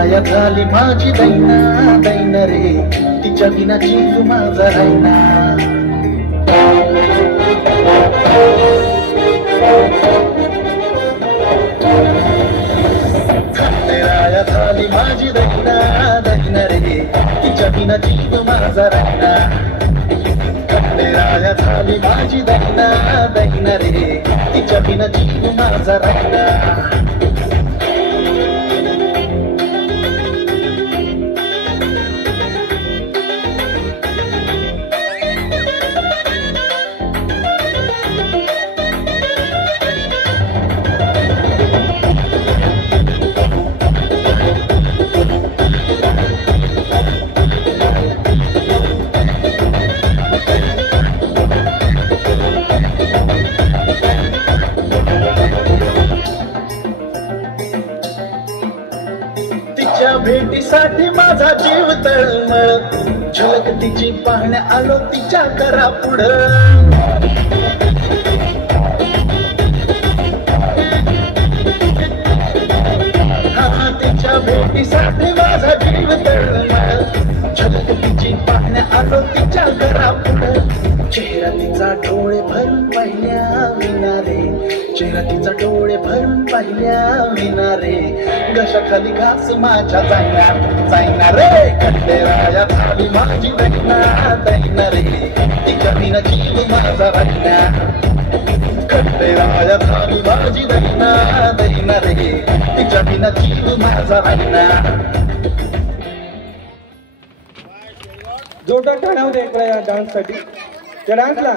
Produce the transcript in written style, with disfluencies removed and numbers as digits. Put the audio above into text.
खंडेराया झाली माझी दैना दैन रे, तिच्या विना जीव माझा राहिना. खंडेराया झाली माझी दैना दैन रे, तिच्या विना जीव माझा राहिना. खंडेराया झाली माझी दैना दैन रे, तिच्या विना जीव माझा राहिना. तिच्या भेटीसाठी माझा जीव तळमळ, झलक तिची पाहण्या आलो तिच्या करा पुढं. तिच्या भेटीसाठी माझा जीव तळमळ, झलक तिची पाहण्या आलो तिच्या करा पुढं. चेहरा तिचा डोळे भरून पाहिल्या विना रे, चेहरा तिचा डोळे भरून पाहिल्या विना रे, घशाखाली घास माझ्या जाईना रे. खंडेराया झाली माझी दैना दैन रे, तिच्या विना जीव माझा राहिना. खंडेराया झाली माझी दैना दैन रे, तिच्या विना जीव माझा राहिना. जोरदार टाळ्या होत्या इकडे या डान्ससाठी. त्या डान्सला